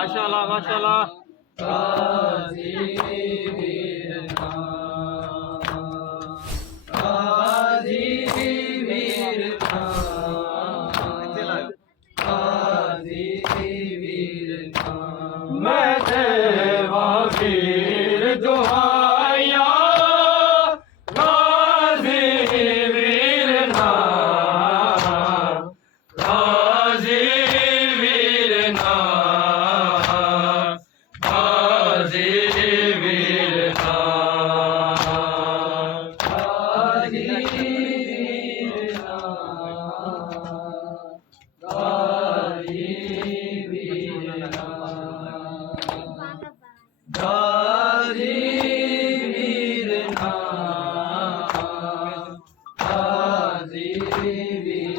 माशाल्लाह माशाल्लाह मैं देवा वीर दुहाया गाजी वीर ना गाजी वीर ना गाजी वीर ना गाजी वीर ना गाजी वीर ना गाजी वीर ना गाजी वीर ना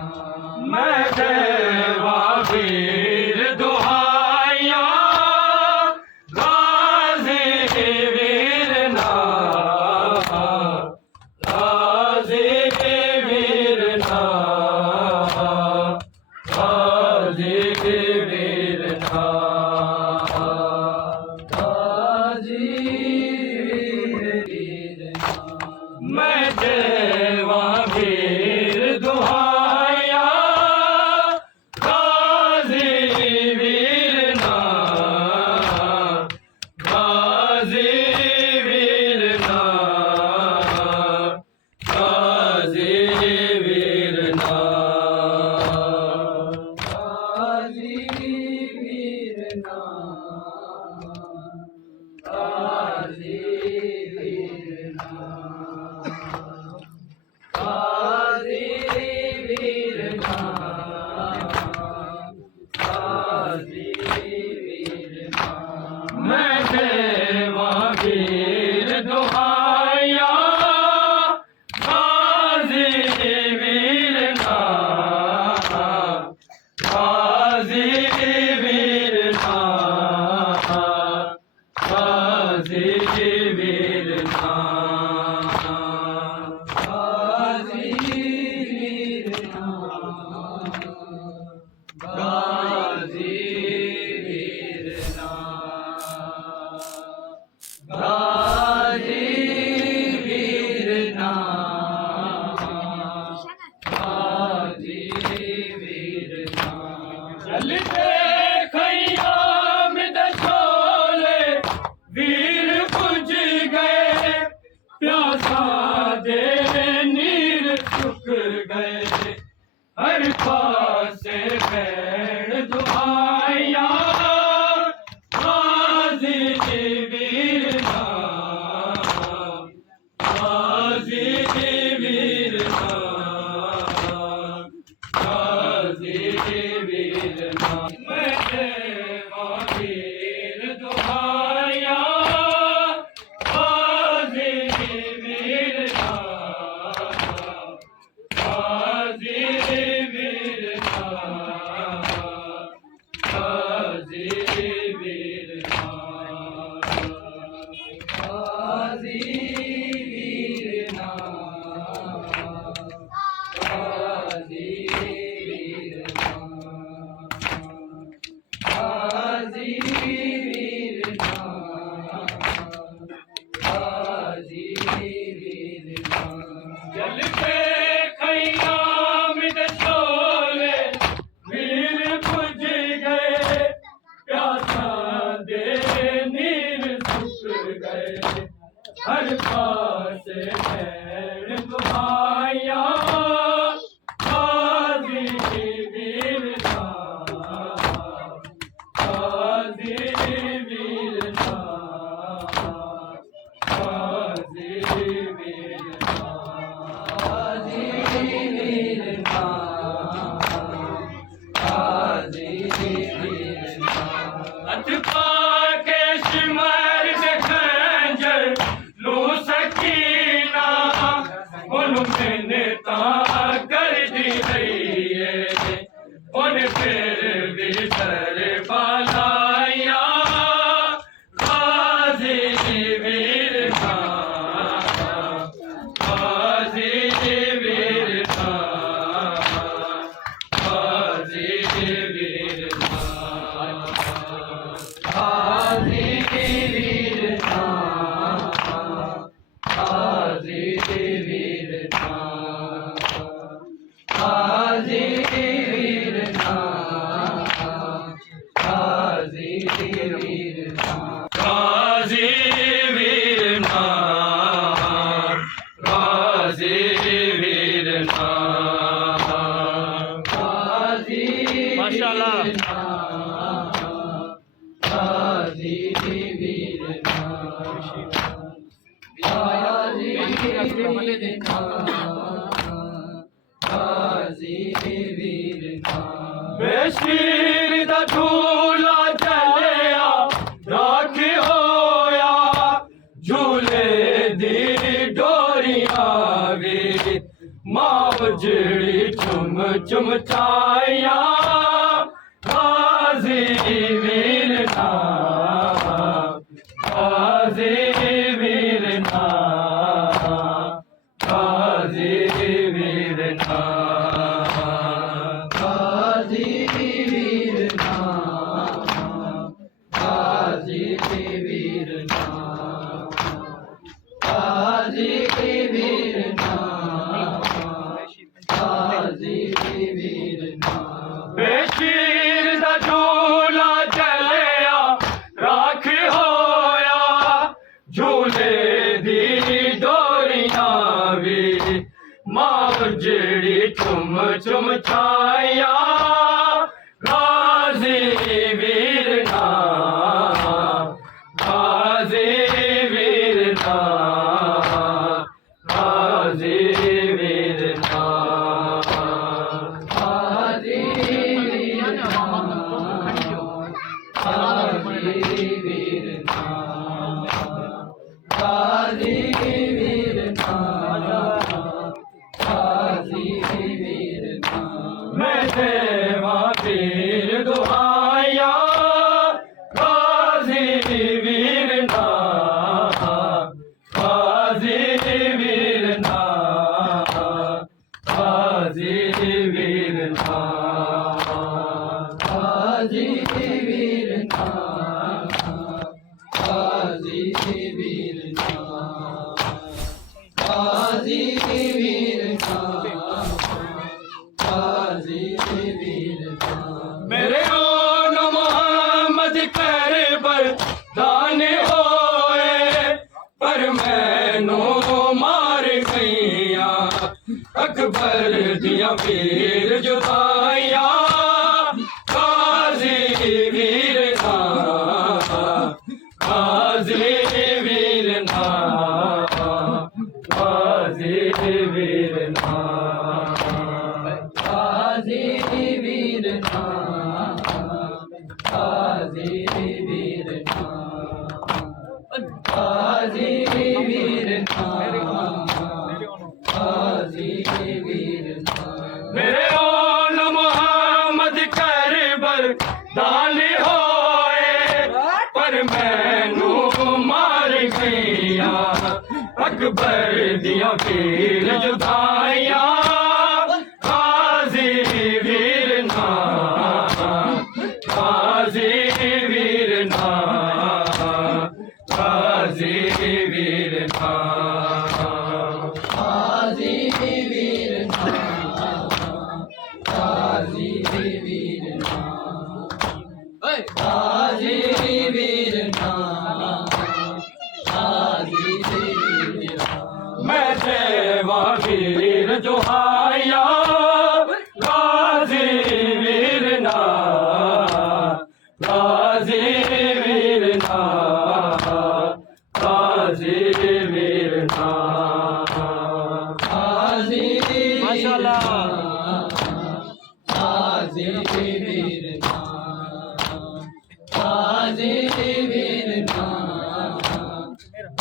मैं देवा वीर दुहाया गाजी वीर ना गाजी वीर ना गाजी वीर ना मैं देवा वीर दुहाया गाजी वीर ना गाजी वीर ना गाजी वीर ना गाजी वीर ना गाजी वीर ना गाजी वीर ना गाजी वीर ना मैं देवा वीर दुहाया गाजी वीर ना गाजी वीर ना गाजी वीर ना गाजी वीर ना गाजी वीर ना गाजी वीर ना गाजी वीर ना चलते खयाम दशोले वीर बुझ गए प्यासा दे नीर सुख गए हर पासे बैठ दुआया गाजी वीर ना गाजी वीर ना गाजी वीर ना मैं देवा वीर दुहाया गाजी वीर ना गाजी वीर ना गाजी वीर ना गाजी वीर ना गाजी वीर ना गाजी वीर ना गाजी वीर हर पास है तुम्हारा गाजी वीरना गाजी वीरना गाजी वीरना गाजी वीरना गाजी वीरना अतपा के शिमर से खंजर लू सकीना उन मिन्नता कर दी गई है उन फिर भी सर बालाया गाजी वीरना गाजी वीरना गाजी वीरना गाजी वीरना गाजी वीरना गाजी वीरना गाजी वीरना गाजी वीरना गाजी वीरना गाजी माशाल्लाह गाजी वीरना गाजी वीरना गाजी वीरना बेशीर दा झूला चलिया राख होया झूले दी डोरियां वी मां जड़ी चुम चुम छाया गाजी वीरना गाजी वीरना गाजी वीरना गाजी वीरना गाजी वीरना गाजी वीरना गाजी वीरना बेशीर दा झूला चलिया राख होया झूले दी डोरियां वी मां जड़ी चुम चुम छाया गाजी वीरना गाजी वीरना गाजी वीरना गाजी वीरना गाजी वीरना गाजी वीरना गाजी वीरना मैं देवा पीर दुआया गाजी वीरना गाजी वीरना गाजी वीरना गाजी वीरना गाजी वीरना गाजी वीरना गाजी वीरना मेरे ओन मोहम्मद कर बरदान होए पर मैनू मार गईया अकबर दिया पीर जुदाइया गाजी वीरना गाजी वीरना गाजी वीरना गाजी वीरना गाजी वीरना गाजी वीरना गाजी वीरना मेरे ओन मोहम्मद कर बरदान होए पर मैनू मार गईया अकबर दिया पीर जुदाइया गाजी वीरना गाजी वीरना गाजी वीरना गाजी वीरना गाजी वीरना गाजी वीरना गाजी दुहाया गाजी वीरना गाजी वीरना गाजी वीरना गाजी माशाल्लाह गाजी वीरना गाजी वीरना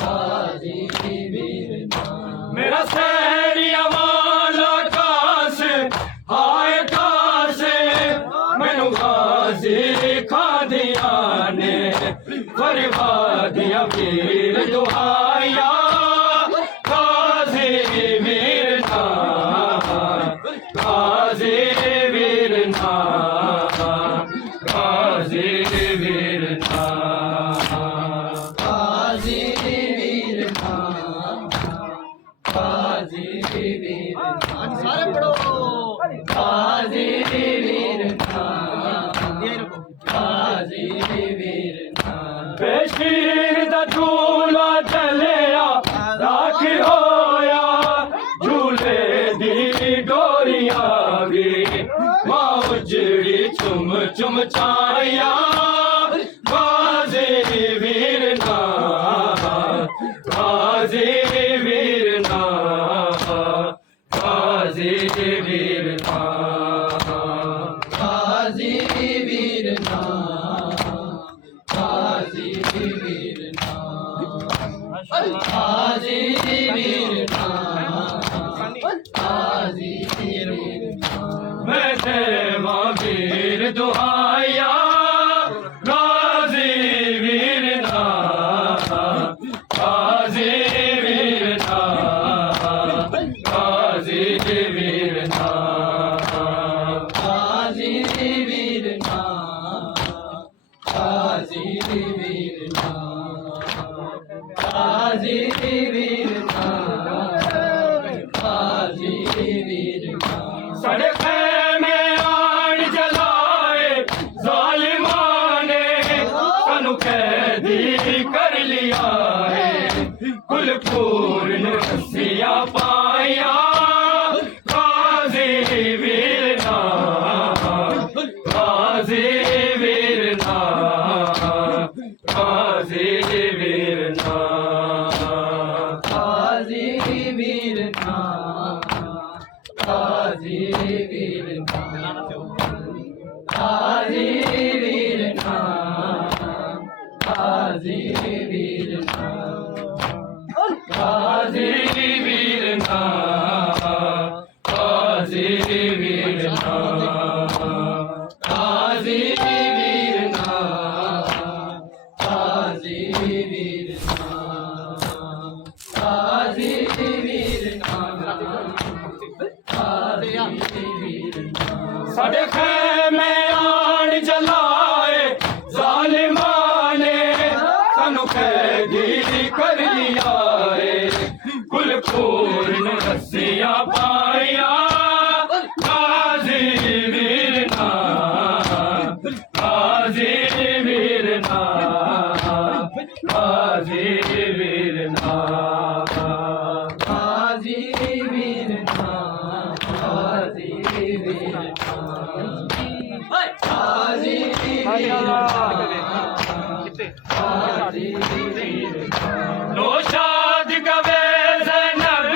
गाजी वीरना मेरा सैरिया वाला काश हाय काश मैनू गाजी खा दिया ने बर्बादियां वीर दुहाया गाजी वीरना गाजी वीरना गाजी वीरना गाजी वीरना गाजी वीरना सारे पढ़ो गाजी वीरना गाजी वीरना बेशीर दा झूला चलिया राख होया झूले दी डोरिया भी मां उजड़ी चुम चुम छाया गाजी वीरना गाजी वीरना गाजी वीरना गाजी वीरना गाजी वीरना गाजी वीरना गाजी वीरना मैं देवा वीर दुहाया गाजी वीरना गाजी वीरना गाजी वीरना गाजी वीरना गाजी वीरना गाजी वीरना गाजी वीरना साढ़े खैमे आन जलाए जालिमां ने सानू कैदी कर लिया है कुलपूर्ण रस्सियां पाया गाजी वीरना गाजी वीरना गाजी वीरना गाजी वीरना गाजी वीरना गाजी वीरना गाजी वीरना गाजी वीरना गाजी वीरना गाजी वीरना गाजी वीरना गाजी वीरना साढ़े खैमे आन जलाए जालिमां ने सानू कैदी कर लिया है कुलपूर्ण रस्सियां पाया गाजी वीरना गाजी वीरना गाजी वीरना गाजी वीरना गाजी वीरना गाजी वीरना नौशाद गवे ज़ैनब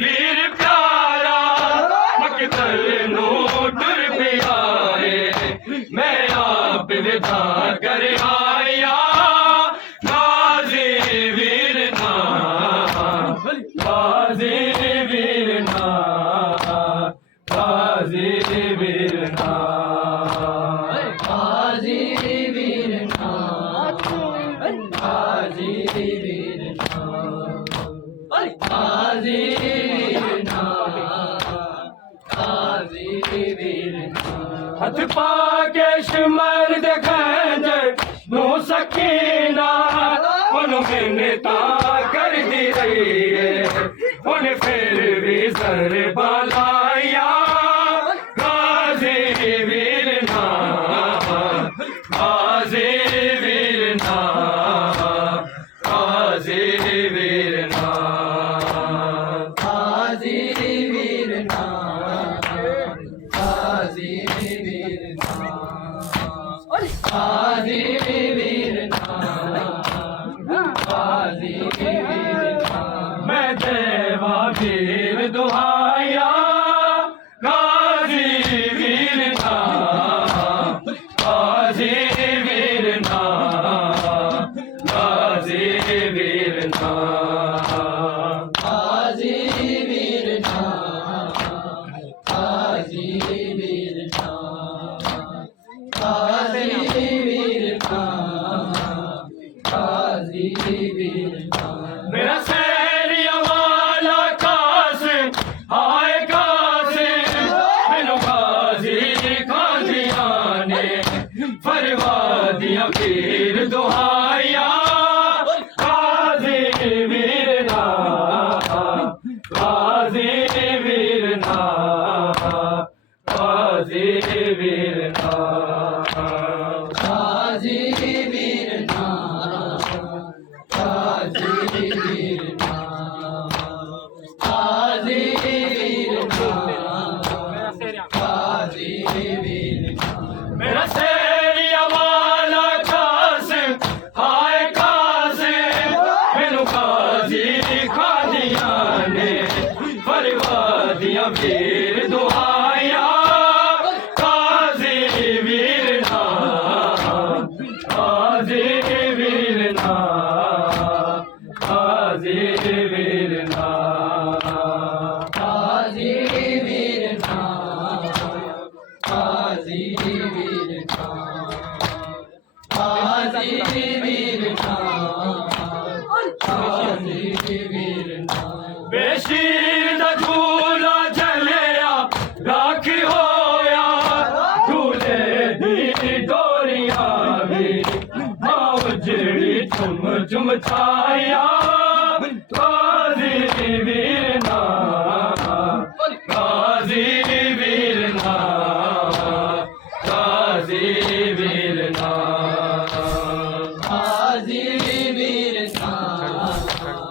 वीर प्यारा मकतल नू टुर पिया मैं आप विदा कर आया गाजी वीरना गाजी वीरना गाजी वीरना गाजी वीरना गाजी वीरना गाजी वीरना गाजी वीरना हथ पाके शमर खंजर नो सकीना उन मैंने ता कर दी रही है उन फिर भी सर बालाया गाजी वीरना गाजी वीरना गाजी वीरना गाजी वीरना गाजी वीर नाम, गाजी वीर नाम, गाजी वीर नाम, गाजी वीर नाम। मेरा सैरिया वाला कासिम आए कासिम, मैनू गाजी कादियाने फरवादियां पीर दुहाइया। गाजी वीर नाम, गाजी वीर नाम, गाजी वीर नाम, गाजी वीर नाम, गाजी वीर नाम, गाजी वीर नाम, गाजी वीर नाम। मेरा सैरिया वाला कासिम हाय कासिम, मैनू गाजी कादियाने फरवादियां पीर दुहाइया। गाजी वीर नाम, गाजी वीर नाम, गाजी वीर नाम, गाजी वीर नाम, गाजी वीर नाम, गाजी वीर नाम, गाजी वीर नाम। बेशीर दा झूला झलिया राखी होया, झूले दी डोरियां भी मां जेड़ी झुम झुम छाया। गाजी वीर नाम, गाजी वीर नाम, गाजी वीर नाम, गाजी वीर नाम,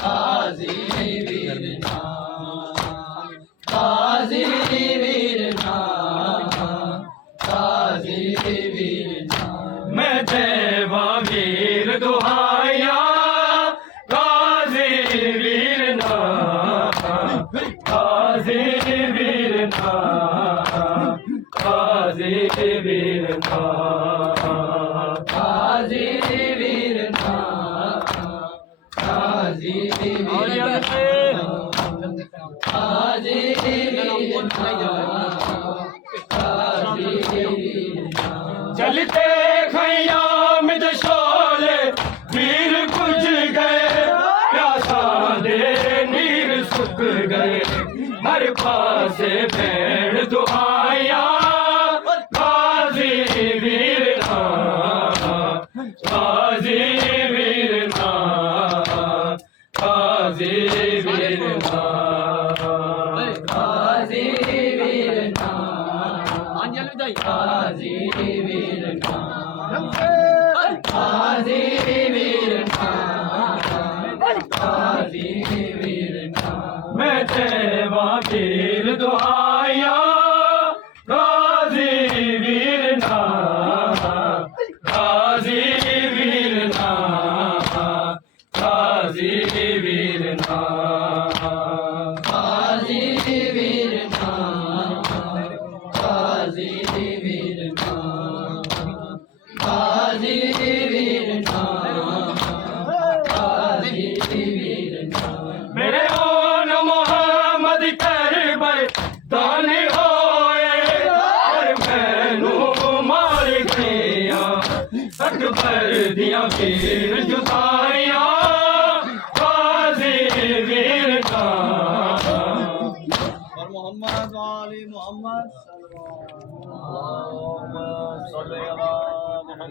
गाजी वीर नाम, गाजी वीर नाम, गाजी वीर नाम। मैं देवा वीर दुहाइया। गाजी वीर नाम, गाजी वीर नाम, गाजी वीर नाम, गाजी वीर नाम, गाजी वीर नाम, गाजी वीर नाम। चलते खयाम दे शोले वीर कुछ गए, प्यासा दे नीर सुख गए, हर पासे भेड़ दुहाइया। गाजी वीर नाम, गाजी वीर नाम, गाजी वीर नाम, गाजी वीर नाम, गाजी वीर नाम, गाजी वीर नाम, गाजी वीर नाम। मैं देवा वीर दुहाइया। गाजी वीर नाम, गाजी वीर नाम, गाजी वीर नाम, गाजी वीर नाम, गाजी वीर नाम, गाजी वीर नाम, गाजी वीर नाम। मेरे ओन मोहम्मद करबल दाने होए, और मैनू मार गया अकबर दियां पीर जुदाइया। गाजी वीर नाम, और मोहम्मद वाली मोहम्मद सल्लल्लाहु अलैहि वसल्लम।